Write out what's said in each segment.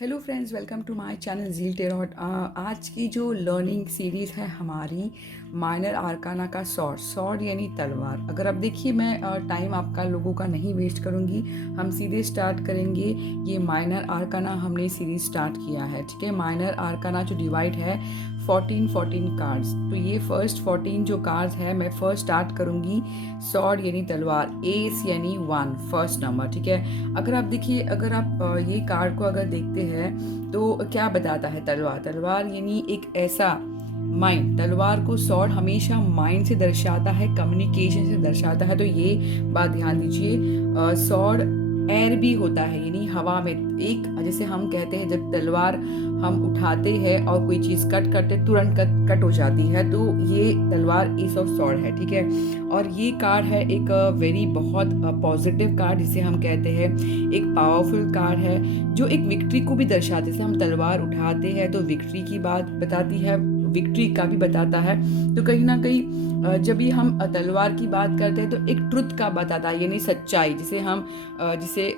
Hello friends, welcome to my channel Zeal tarot. आज की जो लर्निंग सीरीज़ है हमारी माइनर आर्काना का सॉर्ड यानी तलवार। अगर आप देखिए, मैं टाइम आपका लोगों का नहीं वेस्ट करूँगी, हम सीधे स्टार्ट करेंगे। ये माइनर आर्काना हमने सीरीज स्टार्ट किया है, ठीक है। माइनर आर्काना जो डिवाइड है 14 कार्ड्स, तो ये फर्स्ट 14 जो कार्ड्स है मैं फर्स्ट स्टार्ट करूँगी सॉर्ड यानी तलवार, एस यानी 1 फर्स्ट नंबर, ठीक है। अगर आप देखिए, अगर आप ये कार्ड को अगर देखते हैं तो क्या बताता है तलवार यानी एक ऐसा माइंड। तलवार को सॉर्ड हमेशा माइंड से दर्शाता है, कम्युनिकेशन से दर्शाता है, तो ये बात ध्यान दीजिए। सॉर्ड एयर भी होता है यानी हवा में। एक जैसे हम कहते हैं जब तलवार हम उठाते हैं और कोई चीज़ कट करते तुरंत कट हो जाती है, तो ये तलवार एस ऑफ सॉर्ड है, ठीक है। और ये कार्ड है एक वेरी बहुत पॉजिटिव कार्ड, जिसे हम कहते हैं एक पावरफुल कार्ड है, जो एक विक्ट्री को भी दर्शाते हैं। जैसे हम तलवार उठाते हैं तो विक्ट्री की बात बताती है, विक्ट्री का भी बताता है। तो कहीं ना कहीं जब भी हम तलवार की बात करते हैं तो एक ट्रुथ का बताता है यानी सच्चाई। जिसे हम जिसे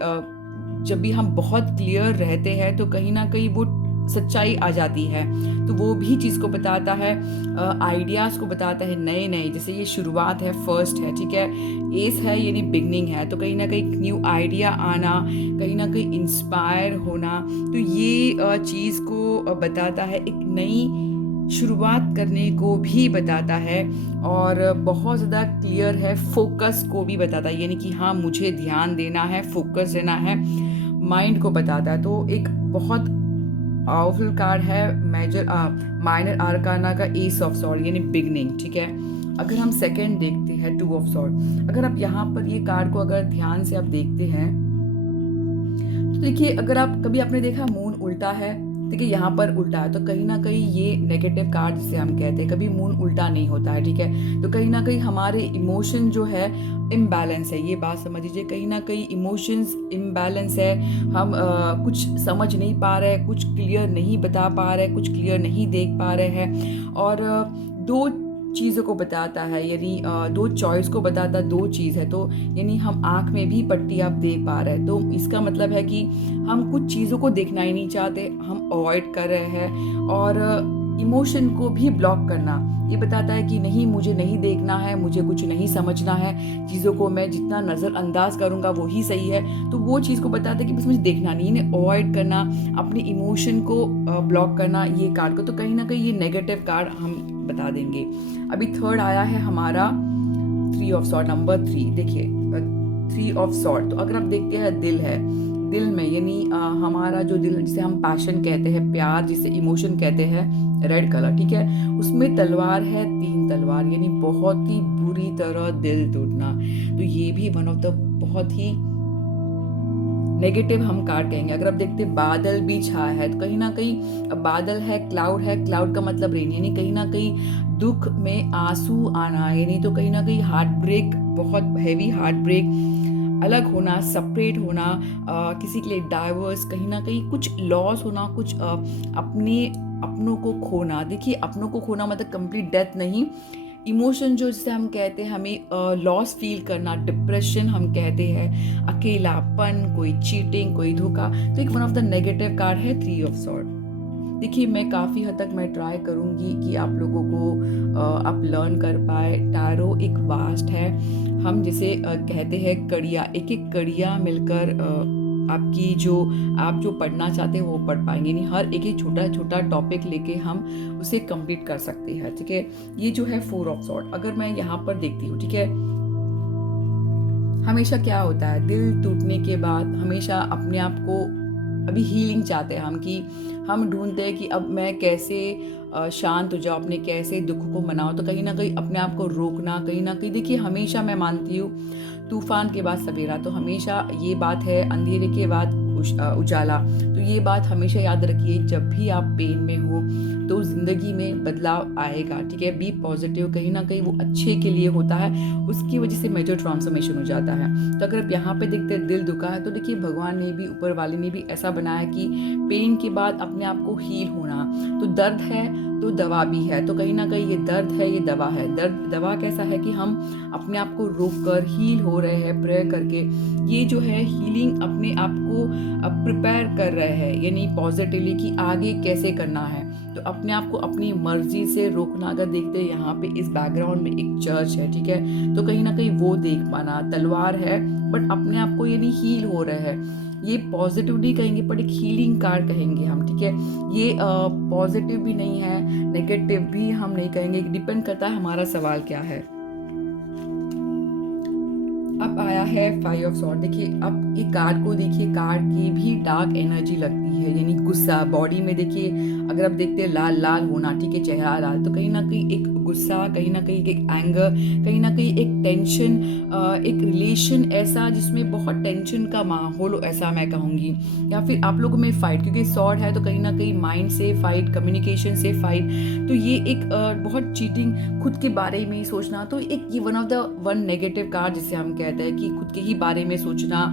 जब भी हम बहुत क्लियर रहते हैं तो कहीं ना कहीं वो सच्चाई आ जाती है, तो वो भी चीज़ को बताता है। आइडियाज़ को बताता है नए नए, जैसे ये शुरुआत है, फर्स्ट है, ठीक है। एस है यानी बिगनिंग है, तो कहीं ना कहीं न्यू आइडिया आना, कहीं ना कहीं इंस्पायर होना, तो ये चीज़ को बताता है। एक नई शुरुआत करने को भी बताता है और बहुत ज़्यादा क्लियर है, फोकस को भी बताता है यानी कि हाँ मुझे ध्यान देना है, फोकस देना है, माइंड को बताता है। तो एक बहुत पावरफुल कार्ड है मेजर माइनर आर्काना का एस ऑफ सॉर्ड यानी बिगनिंग, ठीक है। अगर हम सेकंड देखते हैं टू ऑफ सॉर्ड, अगर आप यहाँ पर ये कार्ड को अगर ध्यान से आप देखते हैं तो देखिए, अगर आप कभी आपने देखा मून उल्टा है, ठीक है, यहाँ पर उल्टा है, तो कहीं ना कहीं ये नेगेटिव कार्ड जिसे हम कहते हैं, कभी मून उल्टा नहीं होता है, ठीक है। तो कहीं ना कहीं हमारे इमोशन जो है इम्बैलेंस है, ये बात समझ लीजिए। कहीं ना कहीं इमोशंस इम्बैलेंस है, हम कुछ समझ नहीं पा रहे, कुछ क्लियर नहीं बता पा रहे, कुछ क्लियर नहीं देख पा रहे हैं। और दो चीज़ों को बताता है यानी दो चॉइस को बताता है, दो चीज़ है, तो यानी हम आँख में भी पट्टी आप देख पा रहे हैं, तो इसका मतलब है कि हम कुछ चीज़ों को देखना ही नहीं चाहते, हम अवॉइड कर रहे हैं। और इमोशन को भी ब्लॉक करना ये बताता है कि नहीं, मुझे नहीं देखना है, मुझे कुछ नहीं समझना है, चीज़ों को मैं जितना नज़रअंदाज करूँगा वो ही सही है। तो वो चीज़ को बताता है कि बस मुझे देखना नहीं, इन्हें अवॉइड करना, अपने इमोशन को ब्लॉक करना, ये कार्ड को। तो कहीं ना कहीं ये नेगेटिव कार्ड हम बता देंगे। अभी थर्ड आया है हमारा थ्री ऑफ सॉर्ड, नंबर 3। देखिए, थ्री ऑफ सॉर्ड, तो अगर आप देखते हैं दिल है, दिल में यानी हमारा जो दिल, जिसे हम पैशन कहते हैं, प्यार जिसे इमोशन कहते हैं, रेड कलर, ठीक है, उसमें तलवार है, 3 तलवार यानी बहुत ही बुरी तरह दिल टूटना। तो ये भी वन ऑफ द बहुत ही नेगेटिव हम कार्ड कहेंगे। अगर आप देखते बादल भी छाया है, तो कहीं ना कहीं बादल है, क्लाउड का मतलब रेन, यानी कहीं ना कहीं दुख में आंसू आना, यानी तो कहीं ना कहीं हार्ट ब्रेक, बहुत हैवी हार्ट ब्रेक, अलग होना, सेपरेट होना, किसी के लिए डाइवर्स, कहीं ना कहीं कुछ लॉस होना, कुछ अपनों को खोना। देखिए, अपनों को खोना मतलब कंप्लीट डेथ नहीं, इमोशन जो जिसे हम कहते हैं, हमें लॉस फील करना, डिप्रेशन हम कहते हैं, अकेलापन, कोई चीटिंग, कोई धोखा। तो एक one of the negative card है थ्री ऑफ सॉर्ड। देखिए, मैं काफ़ी हद तक मैं ट्राई करूँगी कि आप लोगों को आप लर्न कर पाए। टैरो एक वास्ट है, हम जिसे कहते हैं कड़िया, एक एक कड़िया मिलकर आपकी जो आप जो पढ़ना चाहते हैं वो पढ़ पाएंगे। नहीं, हर एक छोटा छोटा टॉपिक लेके हम उसे कंप्लीट कर सकते हैं, ठीक है। ये जो है फोर ऑफ सॉर्ड, अगर मैं यहाँ पर देखती हूँ, ठीक है, हमेशा क्या होता है, दिल टूटने के बाद हमेशा अपने आप को अभी हीलिंग चाहते हैं हम, कि हम ढूंढते हैं कि अब मैं कैसे शांत हो जाऊँ, अपने कैसे दुख को मनाऊँ। तो कहीं ना कहीं अपने आप को रोकना, कहीं ना कहीं देखिए, हमेशा मैं मानती हूँ तूफान के बाद सवेरा, तो हमेशा ये बात है, अंधेरे के बाद उजाला। तो ये बात हमेशा याद रखिए, जब भी आप पेन में हो तो ज़िंदगी में बदलाव आएगा, ठीक है। बी पॉजिटिव, कहीं ना कहीं वो अच्छे के लिए होता है, उसकी वजह से मेजर ट्रांसफॉर्मेशन हो जाता है। तो अगर आप यहाँ पे देखते हैं दिल दुखा है, तो देखिए भगवान ने भी, ऊपर वाले ने भी ऐसा बनाया कि पेन के बाद अपने आप को हील होना। तो दर्द है तो दवा भी है, तो कहीं ना कहीं ये दर्द है, ये दवा है। दवा कैसा है कि हम अपने आप को रोक कर हील हो रहे हैं प्रेयर करके। ये जो है हीलिंग अपने आप को आपको प्रिपेयर कर रहे हैं, यानी पॉजिटिवली कि आगे कैसे करना है। तो अपने आप को अपनी मर्जी से रोकना। अगर देखते हैं यहाँ पे इस बैकग्राउंड में एक चर्च है, ठीक है, तो कहीं ना कहीं वो देख पाना, तलवार है बट अपने आप को यानी हील हो रहे हैं। ये पॉजिटिव नहीं कहेंगे बट एक हीलिंग कार्ड कहेंगे हम, ठीक है। ये पॉजिटिव भी नहीं है, नेगेटिव भी हम नहीं कहेंगे, डिपेंड करता है हमारा सवाल क्या है। अब आया है 5 ऑफ सॉर्ड। देखिए अब ये कार्ड को देखिए, कार्ड की भी डार्क एनर्जी लगती है, यानी गुस्सा। बॉडी में देखिए अगर आप देखते हैं लाल लाल होना, ठीक है, चेहरा लाल, तो कहीं ना कहीं एक गुस्सा, कहीं ना कहीं एक एंगर, कहीं ना कहीं एक टेंशन, एक रिलेशन ऐसा जिसमें बहुत टेंशन का माहौल हो, ऐसा मैं कहूँगी। या फिर आप लोगों में फाइट, क्योंकि सॉर्ड है तो कहीं ना कहीं माइंड से फाइट, कम्युनिकेशन से फाइट। तो ये एक बहुत चीटिंग, खुद के बारे में ही सोचना। तो एक ये one of the one negative card जिसे हम कहते हैं कि खुद के ही बारे में सोचना।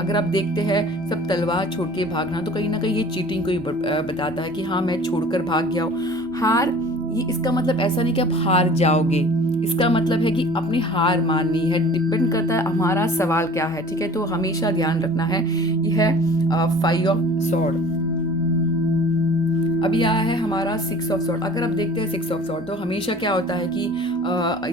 अगर आप देखते हैं सब तलवार छोड़ के भागना, तो कहीं ना कहीं ये चीटिंग को ही बताता है कि हाँ मैं छोड़कर भाग गया हूँ। हार, ये इसका मतलब ऐसा नहीं कि आप हार जाओगे, इसका मतलब है कि अपनी हार माननी है। डिपेंड करता है हमारा सवाल क्या है, ठीक है। तो हमेशा ध्यान रखना है। ये है 5 ऑफ सॉर्ड। अभी आया है हमारा 6 ऑफ सॉर्ड। अगर आप देखते हैं 6 ऑफ सॉर्ड, तो हमेशा क्या होता है कि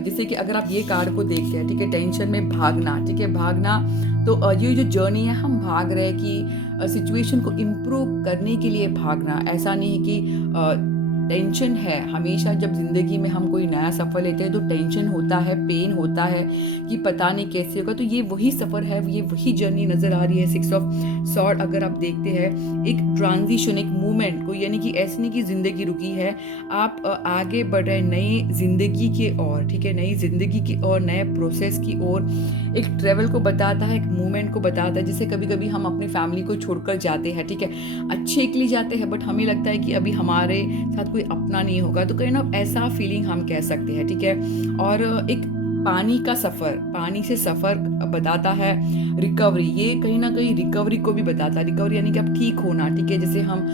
जैसे कि अगर आप ये कार्ड को देखते हैं, ठीक है, टेंशन में भागना, ठीक है, भागना। तो ये जो जर्नी है, हम भाग रहे हैं कि सिचुएशन को इम्प्रूव करने के लिए भागना। ऐसा नहीं है कि टेंशन है। हमेशा जब ज़िंदगी में हम कोई नया सफ़र लेते हैं तो टेंशन होता है, पेन होता है कि पता नहीं कैसे होगा। तो ये वही सफ़र है, ये वही जर्नी नज़र आ रही है 6 ऑफ सॉर्ड। अगर आप देखते हैं एक ट्रांजिशन, एक मूवमेंट को, यानी कि ऐसे नहीं कि ज़िंदगी रुकी है, आप आगे बढ़ रहे नई ज़िंदगी की ओर, ठीक है, नई ज़िंदगी की ओर, नए प्रोसेस की ओर। एक ट्रेवल को बताता है, एक मूवमेंट को बताता है। जैसे कभी कभी हम अपनी फैमिली को छोड़कर जाते हैं, ठीक है, अच्छे के लिए जाते हैं बट हमें लगता है कि अभी हमारे साथ कोई अपना नहीं होगा, तो कहीं ना ऐसा फीलिंग हम कह सकते हैं, ठीक है। और एक पानी का सफ़र, पानी से सफ़र बताता है रिकवरी। ये कहीं ना कहीं रिकवरी को भी बताता है। रिकवरी यानी कि अब ठीक होना, ठीक है। जैसे हम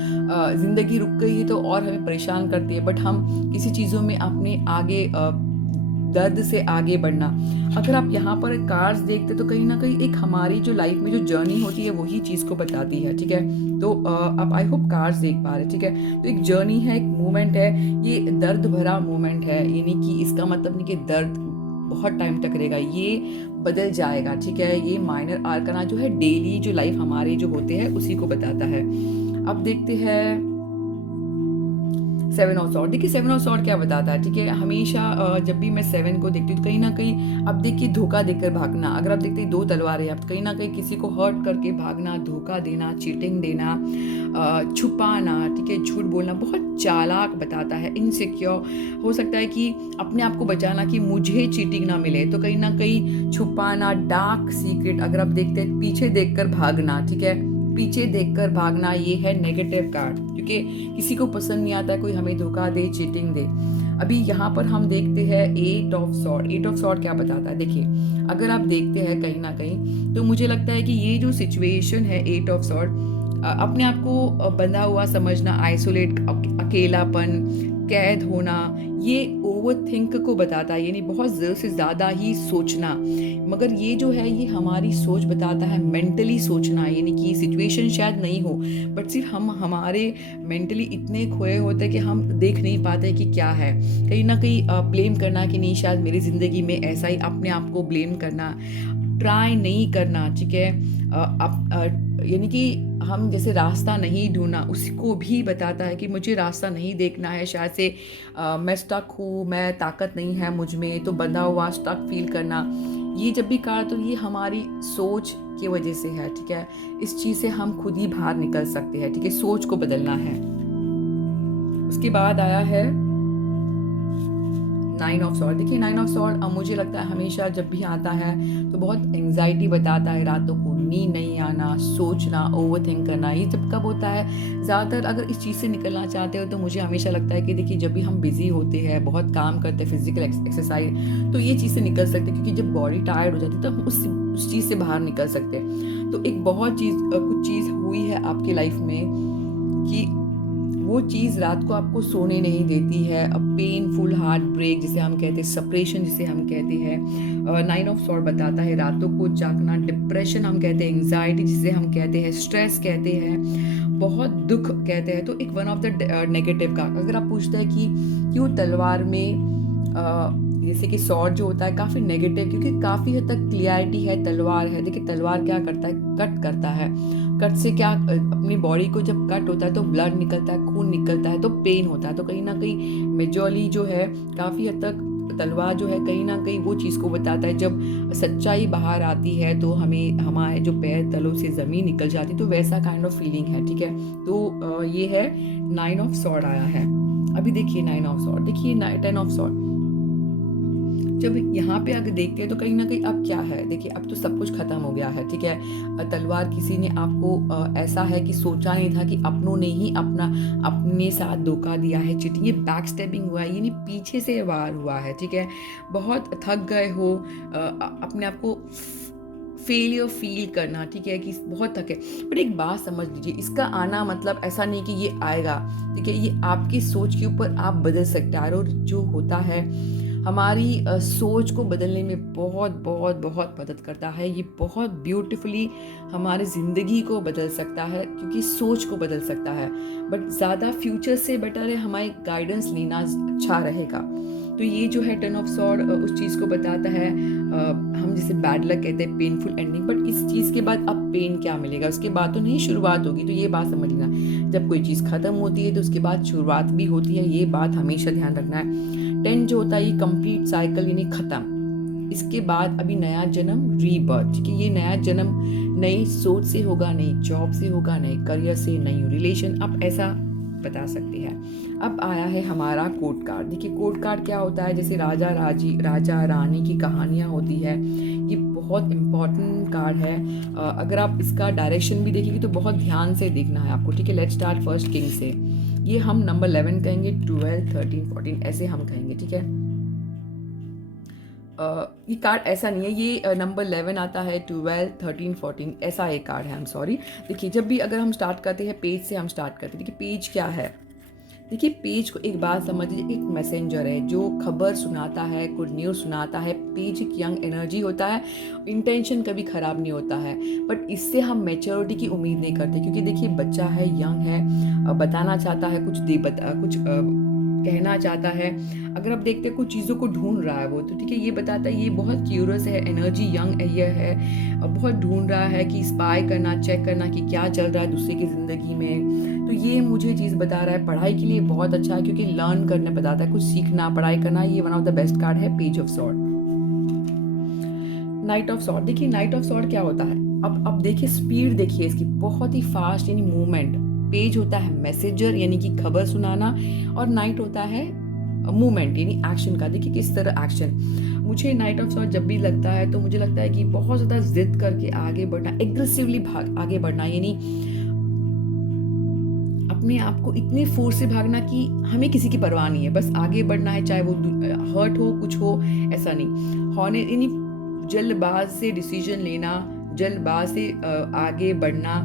ज़िंदगी रुक गई है तो और हमें परेशान करती है, बट हम किसी चीज़ों में अपने आगे दर्द से आगे बढ़ना। अगर आप यहाँ पर कार्ड्स देखते तो कहीं ना कहीं एक हमारी जो लाइफ में जो जर्नी होती है वही चीज़ को बताती है, ठीक है। तो आप आई होप कार्ड्स देख पा रहे, ठीक है। तो एक जर्नी है, एक मूवमेंट है, ये दर्द भरा मूवमेंट है, यानी कि इसका मतलब नहीं कि दर्द बहुत टाइम तक रहेगा, ये बदल जाएगा, ठीक है। ये माइनर आर्काना जो है डेली जो लाइफ हमारे जो होते हैं उसी को बताता है। अब देखते हैं 7 ऑफ सॉर्ड। देखिए 7 ऑफ सॉर्ड क्या बताता है, ठीक है। हमेशा जब भी मैं 7 को देखती हूँ तो कहीं ना कहीं अब देखिए धोखा देकर भागना। अगर आप देखते हैं 2 तलवारें हैं, आप कहीं ना कहीं किसी को हर्ट करके भागना, धोखा देना, चीटिंग देना, छुपाना, ठीक है, झूठ बोलना, बहुत चालाक बताता है। इनसिक्योर हो सकता है कि अपने आप को बचाना कि मुझे चीटिंग ना मिले, तो कहीं ना कहीं छुपाना, डार्क सीक्रेट। अगर आप देखते हैं पीछे देखकर भागना, ठीक है, पीछे देखकर भागना, ये है नेगेटिव कार्ड, क्योंकि किसी को पसंद नहीं आता कोई हमें धोखा दे, चीटिंग दे। अभी यहाँ पर हम देखते हैं 8 ऑफ सॉर्ड। 8 ऑफ सॉर्ड क्या बताता है, देखिए अगर आप देखते हैं कहीं ना कहीं, तो मुझे लगता है कि ये जो सिचुएशन है 8 ऑफ सॉर्ड, अपने आप को बंधा हुआ समझना, आइसोलेट, अकेलापन, कैद होना, ये ओवर थिंक को बताता है, यानी बहुत ज़्यादा से ज़्यादा ही सोचना। मगर ये जो है ये हमारी सोच बताता है, मेंटली सोचना, यानी कि सिचुएशन शायद नहीं हो बट सिर्फ हम हमारे मेंटली इतने खोए होते हैं कि हम देख नहीं पाते कि क्या है। कहीं ना कहीं ब्लेम करना कि नहीं शायद मेरी ज़िंदगी में ऐसा ही, अपने आप को ब्लेम करना, ट्राई नहीं करना, ठीक है। यानी कि हम जैसे रास्ता नहीं ढूंढना, उसको भी बताता है कि मुझे रास्ता नहीं देखना है, शायद से मैं स्टक हूँ, मैं ताकत नहीं है मुझ में, तो बंधा हुआ स्टक फील करना। ये जब भी कहा तो ये हमारी सोच की वजह से है, ठीक है। इस चीज़ से हम खुद ही बाहर निकल सकते हैं, ठीक है, सोच को बदलना है। उसके बाद आया है 9 ऑफ सॉर्ड। देखिए 9 ऑफ सॉर्ड मुझे लगता है हमेशा जब भी आता है तो बहुत एंग्जाइटी बताता है, रातों को नींद नहीं आना, सोचना, ओवर थिंक करना। ये जब कब होता है, ज़्यादातर अगर इस चीज़ से निकलना चाहते हो तो मुझे हमेशा लगता है कि देखिए जब भी हम बिजी होते हैं, बहुत काम करते हैं, फिजिकल एक्सरसाइज, तो ये चीज़ से निकल सकते हैं, क्योंकि जब बॉडी टायर्ड हो जाती है तो हम उस चीज़ से बाहर निकल सकते हैं। तो एक बहुत कुछ चीज़ हुई है आपकी लाइफ में कि वो चीज़ रात को आपको सोने नहीं देती है। पेनफुल हार्ट ब्रेक जिसे हम कहते हैं, सेपरेशन जिसे हम कहते हैं। नाइन ऑफ सॉर्ड बताता है रातों को जागना, डिप्रेशन हम कहते हैं, एंग्जाइटी जिसे हम कहते हैं, स्ट्रेस कहते हैं, बहुत दुख कहते हैं। तो एक वन ऑफ द नेगेटिव का अगर आप पूछते हैं कि क्यों तलवार में जैसे कि सॉर्ड जो होता है काफ़ी नेगेटिव, क्योंकि काफ़ी हद तक क्लियरिटी है। तलवार है, देखिए तलवार क्या करता है, कट करता है। कट से क्या अपनी बॉडी को जब कट होता है तो ब्लड निकलता है, खून निकलता है, तो पेन होता है। तो कहीं ना कहीं मेजोरली जो है काफ़ी हद तक तलवार जो है कहीं ना कहीं वो चीज़ को बताता है। जब सच्चाई बाहर आती है तो हमें हमारे जो पैर तलों से ज़मीन निकल जाती, तो वैसा काइंड ऑफ फीलिंग है, ठीक है। तो ये है नाइन ऑफ सॉर्ड आया है। अभी देखिए नाइन ऑफ सॉर्ड, देखिए टेन ऑफ सॉर्ड। जब यहाँ पे अगर देखते हैं तो कहीं ना कहीं अब क्या है, देखिए अब तो सब कुछ खत्म हो गया है, ठीक है। तलवार किसी ने आपको ऐसा है कि सोचा नहीं था कि अपनों ने ही अपने साथ धोखा दिया है, चीटिंग, ये बैक स्टेपिंग हुआ है, यानी पीछे से वार हुआ है, ठीक है। बहुत थक गए हो, अपने आप को फेलियर फील करना, ठीक है, कि बहुत थके। बट एक बात समझ लीजिए, इसका आना मतलब ऐसा नहीं कि ये आएगा, ठीक है। ये आपकी सोच के ऊपर आप बदल सकते हैं। और जो होता है हमारी सोच को बदलने में बहुत बहुत बहुत मदद करता है। ये बहुत ब्यूटीफुली हमारी ज़िंदगी को बदल सकता है, क्योंकि सोच को बदल सकता है। बट ज़्यादा फ्यूचर से बेटर है हमारी गाइडेंस लेना अच्छा रहेगा। तो ये जो है टेन ऑफ सॉर्ड उस चीज़ को बताता है, हम जिसे बैड लक कहते हैं, पेनफुल एंडिंग। बट इस चीज़ के बाद अब पेन क्या मिलेगा, उसके बाद तो नहीं शुरुआत होगी। तो ये बात समझ लेना, जब कोई चीज़ ख़त्म होती है तो उसके बाद शुरुआत भी होती है, ये बात हमेशा ध्यान रखना है। 10 जो होता है ये कंप्लीट साइकिल, यानी खत्म। इसके बाद अभी नया जन्म, रीबर्थ, ठीक है। ये नया जन्म नई सोच से होगा, नई जॉब से होगा, नए करियर से, नई रिलेशन, आप ऐसा बता सकते हैं। अब आया है हमारा कोर्ट कार्ड। देखिए कोर्ट कार्ड क्या होता है, जैसे राजा रानी की कहानियाँ होती है, ये बहुत इम्पॉर्टेंट कार्ड है। अगर आप इसका डायरेक्शन भी देखेंगे तो बहुत ध्यान से देखना है आपको, ठीक है। लेट्स स्टार्ट फर्स्ट किंग से। ये हम नंबर 11 कहेंगे, 12, 13, 14 ऐसे हम कहेंगे, ठीक है। ये कार्ड ऐसा नहीं है, ये नंबर 11 आता है, 12, 13, 14 ऐसा एक कार्ड है। I am sorry. देखिए जब भी अगर हम स्टार्ट करते हैं पेज से, हम स्टार्ट करते हैं, देखिए पेज क्या है। देखिए पेज को एक बात समझ लीजिए, एक मैसेंजर है जो खबर सुनाता है, गुड न्यूज़ सुनाता है। पेज एक यंग एनर्जी होता है, इंटेंशन कभी ख़राब नहीं होता है। बट इससे हम मैच्योरिटी की उम्मीद नहीं करते, क्योंकि देखिए बच्चा है, यंग है, बताना चाहता है, कुछ कहना चाहता है। अगर आप देखते हैं कुछ चीज़ों को ढूंढ रहा है वो, तो ठीक है, ये बताता है ये बहुत क्यूरियस है, एनर्जी यंग ये है, बहुत ढूंढ रहा है कि स्पाई करना, चेक करना कि क्या चल रहा है दूसरे की ज़िंदगी में। तो ये मुझे चीज़ बता रहा है, पढ़ाई के लिए बहुत अच्छा है, क्योंकि लर्न करने बताता है, कुछ सीखना, पढ़ाई करना। ये one of the best card है, page of sword. Knight of sword, देखिए नाइट ऑफ सॉर्ड क्या होता है। अब देखिए स्पीड, देखिए इसकी बहुत ही फास्ट, यानी मूवमेंट। पेज होता है मैसेजर, यानी कि खबर सुनाना, और नाइट होता है मूवमेंट, यानी एक्शन का। देखिए किस तरह एक्शन। मुझे नाइट ऑफ सॉर्ड जब भी लगता है तो मुझे लगता है कि बहुत ज़्यादा जिद करके आगे बढ़ना, एग्रेसिवली आगे बढ़ना, यानी अपने आप को इतने फोर्स से भागना कि हमें किसी की परवाह नहीं है, बस आगे बढ़ना है, चाहे वो हर्ट हो, कुछ हो, ऐसा नहीं होने, यानी जल्दबाज से डिसीजन लेना, जल्दबाज से आगे बढ़ना,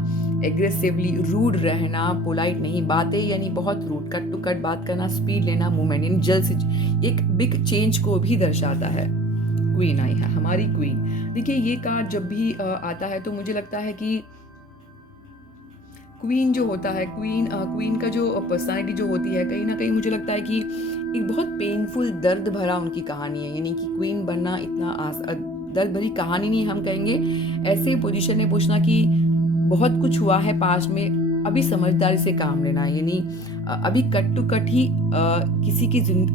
एग्रेसिवली रूड रहना, पोलाइट नहीं, बातें यानी बहुत रूड, कट टू कट बात करना, स्पीड लेना, मूवमेंट, यानी जल्द से एक बिग चेंज को भी दर्शाता है। क्वीन आई है हमारी, क्वीन। देखिए ये कार्ड जब भी आता है तो मुझे लगता है कि क्वीन जो होता है, क्वीन का जो पर्सनालिटी जो होती है, कहीं ना कहीं मुझे लगता है कि एक बहुत पेनफुल, दर्द भरा उनकी कहानी है। यानी कि क्वीन बनना इतना दर्द भरी कहानी नहीं, हम कहेंगे ऐसे पोजीशन में पूछना कि बहुत कुछ हुआ है पास्ट में, अभी समझदारी से काम लेना, यानी अभी कट टू कट ही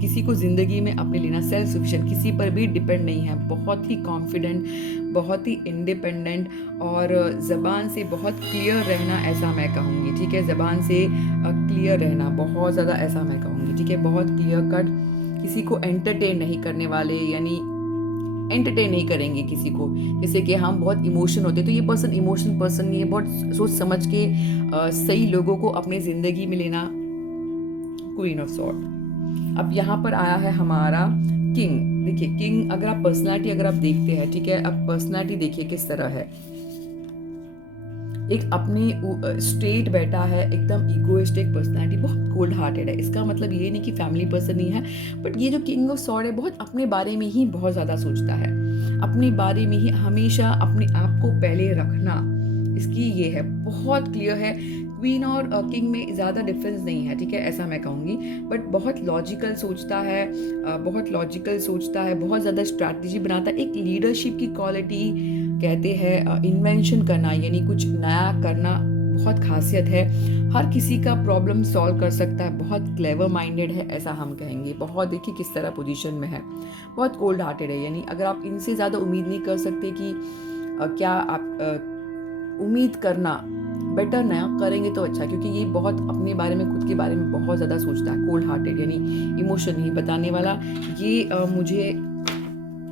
किसी को ज़िंदगी में अपने लेना, सेल्फ सफिशिएंट, किसी पर भी डिपेंड नहीं है, बहुत ही कॉन्फिडेंट, बहुत ही इंडिपेंडेंट, और ज़बान से बहुत क्लियर रहना, ऐसा मैं कहूँगी, ठीक है। ज़बान से क्लियर रहना बहुत ज़्यादा, ऐसा मैं कहूँगी, ठीक है। बहुत क्लियर कट, किसी को एंटरटेन नहीं करने वाले, यानी एंटरटेन नहीं करेंगे किसी को। जैसे कि हम बहुत इमोशन होते हैं, तो ये पर्सन इमोशनल पर्सन नहीं है, बहुत सोच समझ के सही लोगों को अपने ज़िंदगी में लेना, क्वीन ऑफ सॉर्ड। अब यहाँ पर आया है हमारा किंग। देखिए किंग, अगर आप पर्सनालिटी अगर आप देखते हैं, ठीक है, अब पर्सनालिटी देखिए किस तरह है। एक अपने स्ट्रेट बैठा है, एकदम इगोइस्टिक पर्सनैलिटी, बहुत कोल्ड हार्टेड है। इसका मतलब ये नहीं कि फैमिली पर्सन नहीं है, बट ये जो किंग ऑफ सॉर्ड है बहुत अपने बारे में ही बहुत ज़्यादा सोचता है, अपने बारे में ही हमेशा अपने आप को पहले रखना, इसकी ये है, बहुत क्लियर है। क्वीन और किंग में ज़्यादा डिफरेंस नहीं है, ठीक है, ऐसा मैं कहूँगी, बट बहुत लॉजिकल सोचता है, बहुत लॉजिकल सोचता है, बहुत ज़्यादा स्ट्रैटेजी बनाता है। एक लीडरशिप की क्वालिटी कहते हैं, इन्वेंशन करना यानी कुछ नया करना बहुत खासियत है। हर किसी का प्रॉब्लम सॉल्व कर सकता है, बहुत क्लेवर माइंडेड है, ऐसा हम कहेंगे। बहुत देखिए किस तरह पोजीशन में है, बहुत कोल्ड हार्टेड है, यानी अगर आप इनसे ज़्यादा उम्मीद नहीं कर सकते कि क्या आप उम्मीद करना बेटर नया करेंगे तो अच्छा, क्योंकि ये बहुत अपने बारे में, खुद के बारे में बहुत ज़्यादा सोचता है, कोल्ड हार्टेड यानी इमोशन नहीं बताने वाला। ये मुझे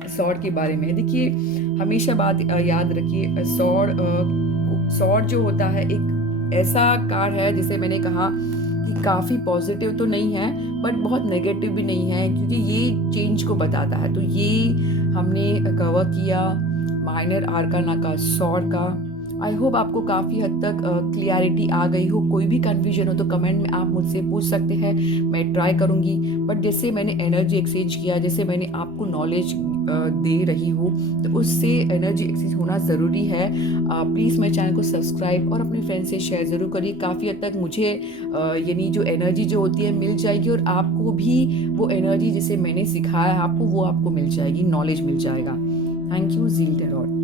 सॉर्ड के बारे में देखिए, हमेशा बात याद रखिए, सॉर्ड जो होता है एक ऐसा कार्ड है, जिसे मैंने कहा कि काफ़ी पॉजिटिव तो नहीं है बट बहुत नेगेटिव भी नहीं है, क्योंकि ये चेंज को बताता है। तो ये हमने कवर किया माइनर आर्काना का सॉर्ड का। आई होप आपको काफ़ी हद तक क्लियरिटी आ गई हो। कोई भी कन्फ्यूजन हो तो कमेंट में आप मुझसे पूछ सकते हैं, मैं ट्राई करूँगी। बट जैसे मैंने एनर्जी एक्सचेंज किया, जैसे मैंने आपको नॉलेज दे रही हूँ, तो उससे एनर्जी एक्सचेंज होना ज़रूरी है। प्लीज़ मेरे चैनल को सब्सक्राइब और अपने फ्रेंड्स से शेयर ज़रूर करिए। काफ़ी हद तक मुझे यानी जो एनर्जी जो होती है मिल जाएगी, और आपको भी वो एनर्जी जिसे मैंने सिखाया है आपको, वो आपको मिल जाएगी, नॉलेज मिल जाएगा। Thank you, Zeal टेरॉट।